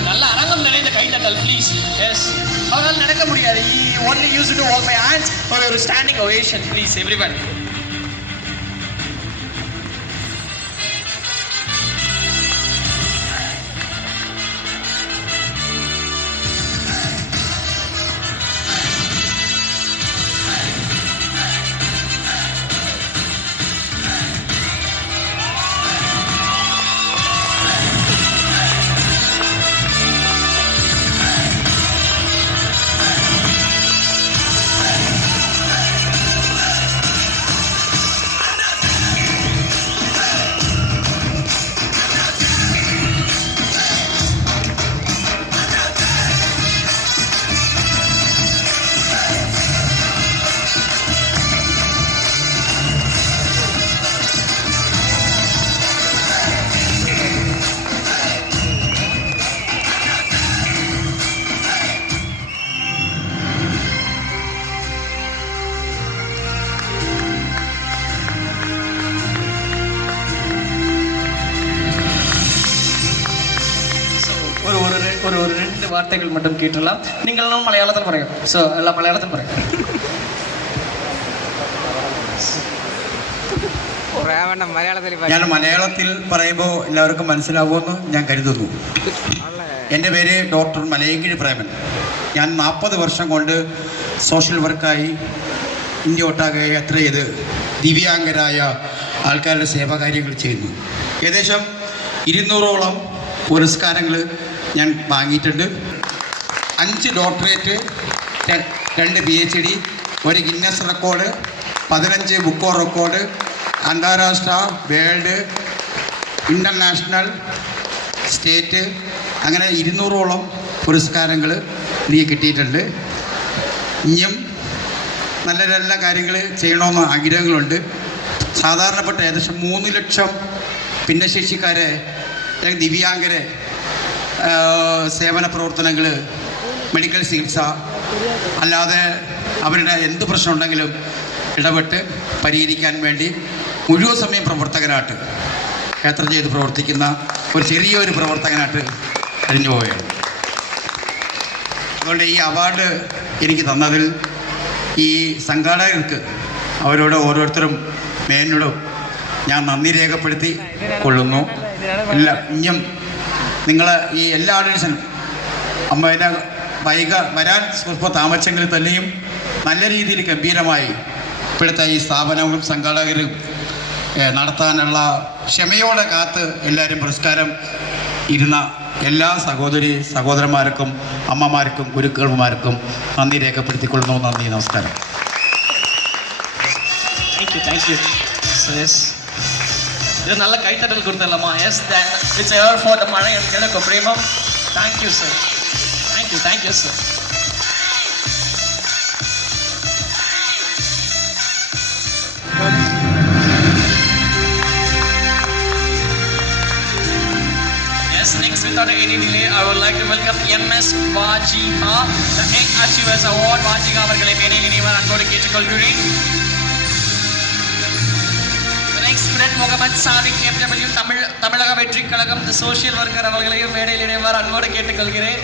ஒரு நல்ல அரங்கம் நிறைந்த கைத்தட்டல் ப்ளீஸ். எஸ், அவரால் நடக்க முடியாது. He only used to hold my hands. ஒரு ஸ்டாண்டிங் ovation please everyone. ஒரு ரெண்டு வார்த்தைகள் மட்டும் கேட்டுடலாம். நீங்களும் മലയാളത്തിൽ പറയും. സോ എല്ലാം മലയാളത്തിൽ പറയും. ഞാൻ മലയാളത്തിൽ പറയുമ്പോൾ എല്ലാവർക്കും മനസ്സിലാവുമെന്ന് ഞാൻ കരുതുന്നു. എൻ്റെ പേര് ഡോക്ടർ മലയങ്കിഴി പ്രേമൻ. ഞാൻ 40 വർഷം കൊണ്ട് സോഷ്യൽ വർക്കായി ഇന്ത്യ ഒട്ടാകെ യാത്ര ചെയ്ത് ദിവ്യാംഗരായ ആൾക്കാരുടെ സേവാകാര്യങ്ങൾ ചെയ്യുന്നു. ഏകദേശം 200ഓളം പുരസ്കാരങ്ങൾ ഞാൻ വാങ്ങിയിട്ടുണ്ട്. 5 doctorate, 2 PhD, 1 Guinness record, 15 book of record, അന്താരാഷ്ട്ര, വേൾഡ്, ഇൻ്റർനാഷണൽ, സ്റ്റേറ്റ്, അങ്ങനെ 200ഓളം പുരസ്കാരങ്ങൾ എനിക്ക് കിട്ടിയിട്ടുണ്ട്. ഇനിയും നല്ല നല്ല കാര്യങ്ങൾ ചെയ്യണമെന്ന് ആഗ്രഹങ്ങളുണ്ട്. സാധാരണപ്പെട്ട ഏകദേശം 3 ലക്ഷം ഭിന്നശേഷിക്കാരെ, ദിവ്യാംഗരെ സേവന പ്രവർത്തനങ്ങൾ, മെഡിക്കൽ ചികിത്സ, അല്ലാതെ അവരുടെ എന്ത് പ്രശ്നം ഉണ്ടെങ്കിലും ഇടപെട്ട് പരിഹരിക്കാൻ വേണ്ടി മുഴുവൻ സമയം പ്രവർത്തകനായിട്ട് യാത്ര ചെയ്ത് പ്രവർത്തിക്കുന്ന ഒരു ചെറിയൊരു പ്രവർത്തകനായിട്ട് കഴിഞ്ഞു പോവുകയാണ്. അതുകൊണ്ട് ഈ അവാർഡ് എനിക്ക് തന്നതിൽ ഈ സംഘാടകർക്ക്, അവരോട് ഓരോരുത്തരും മേനോടും ഞാൻ നന്ദി രേഖപ്പെടുത്തി കൊള്ളുന്നു. ഇനിയും നിങ്ങൾ ഈ എല്ലാ ആഡിഷനും അമ്മേനെ വരാൻ സ്വല്പം താമസിച്ചെങ്കിൽ തന്നെയും നല്ല രീതിയിൽ ഗംഭീരമായി ഇപ്പോഴത്തെ ഈ സ്ഥാപനവും സംഘാടകരും നടത്താനുള്ള ക്ഷമയോടെ കാത്ത് എല്ലാവരും പുരസ്കാരം ഇരുന്ന എല്ലാ സഹോദരന്മാർക്കും അമ്മമാർക്കും ഗുരുക്കന്മാർക്കും നന്ദി രേഖപ്പെടുത്തിക്കൊള്ളുന്നു. നന്ദി, നമസ്കാരം. ഇത് നല്ല കൈത്തട്ടൽ കൊടുത്തല്ലമ്മ. Yes, it's ever for the മഴ എനിക്ക് പ്രേമം. Thank you sir, thank you sir. Yes, next without any delay I would like to welcome MS Vajiha, the Young Achievers Award. Vajiha அவர்களை மேடையில் இனிவர் அன்போடு கேட்டுக்கொள்கிறேன். Student Muhammad Sadiq MW தமிழக வெற்றி கழகம் the social worker அவர்களையும் மேடையில் இணைவார் அன்போடு கேட்டுக்கொள்கிறேன்.